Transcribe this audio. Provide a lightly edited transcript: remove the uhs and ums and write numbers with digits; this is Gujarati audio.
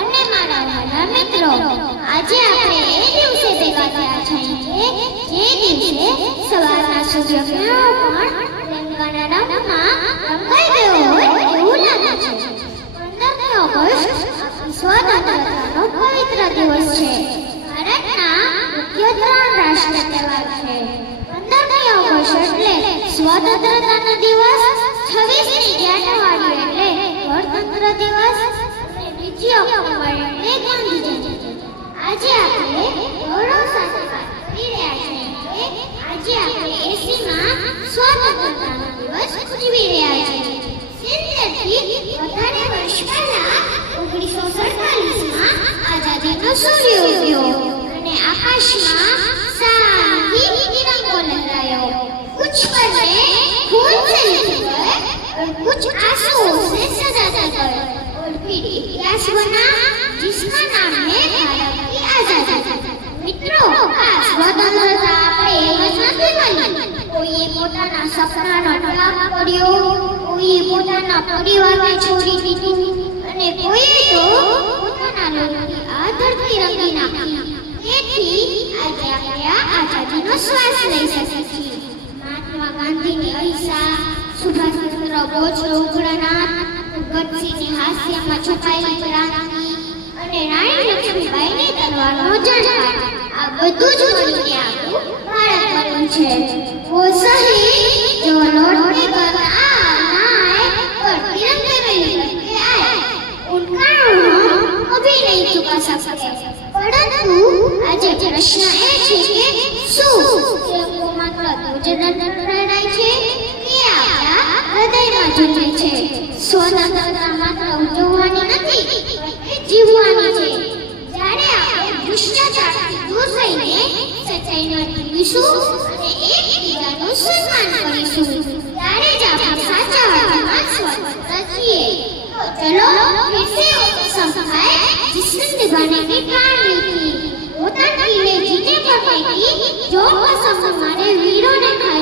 અને મારા વાલા મિત્રો, આજે આપણે એ દિવસે ભેગા થયા છીએ જે દિવસે સવારના સૂર્યકિરણો પણ રેંગાના રંગમાં રંગાઈ ગયો હોય એવું લાગે છે. 15મી ઓગસ્ટ સ્વતંત્રતાનો પવિત્ર દિવસ છે. ભારતના મુખ્ય 3 રાષ્ટ્રીય તહેવાર છે. 15મી ઓગસ્ટ એટલે સ્વતંત્રતાનો દિવસ, 26મી જાન્યુઆરી એટલે ગણતંત્ર દિવસ અને 2જી ઓક્ટોબર એટલે ગાંધી જયંતિ. આજે આપણે ગૌરવ સાથે વાત કરી રહ્યા છીએ કે આજે આપણે 80માં સ્વતંત્રતાનો દિવસ ઉજવી રહ્યા છીએ. 70 થી વધારે વર્ષ પહેલા 1947માં આઝાદીનો સૂર્ય ઉગ્યો અને આકાશમાં શાંતિ તિરંગો લહેરાયો. कुछ पन्ने खून से लिखे गए और कुछ आंसुओं से सजाते गए और फिर इतिहास बना जिसका नाम है भारत की आजादी. મિત્રો, આ સ્વતંત્રતા આપણે એમ જ નથી મળી. કોઈએ પોતાના સપનાનો ત્યાગ કર્યો, કોઈએ પોતાના પરિવારને છોડી દીધું અને કોઈએ તો પોતાના લોહીથી આ ધરતી રંગી નાખી. તેથી આજે આપણે આ આઝાદીનો શ્વાસ લઈ શકીએ છીએ. મહાત્મા ગાંધીની અહિંસા, સુભાષચંદ્ર બોઝનો ઉગ્રનાદ, ભગતસિંહની હાસ્યમાં છુપાયેલી ક્રાંતિ અને રાણી લક્ષ્મીબાઈની તલવારનો ઝંકાર, આ બધું જ મળીને આપણું ભારત બન્યું છે. વો શહીદ જો લૌટને ઘર આए पर तिरंगे में लिपट के आए, उनका हम कभी नहीं चुका सकते. પરંતુ આજે પ્રશ્ન એ છે કે શું તિરંગો માત્ર ધ્વજદંડ લહેરાય છે કે આપણા હૃદયમાં ઝૂલે છે? સ્વતંત્રતા માત્ર ઉજવવાની નથી, જીવવાની છે. જ્યારે આપણે ભ્રષ્ટાચારથી દૂર રહીને સચ્ચાઈનો જીવીશું અને એકબીજાનું સન્માન કરીશું, ત્યારે જ આપણે સાચા અર્થમાં સ્વતંત્ર છીએ. तो चलो फिर से वो कसम खाए जिसने निभाने की ठान ली थी. પોતાની જીને પકડી जो कसम हमारे वीरों ने खाई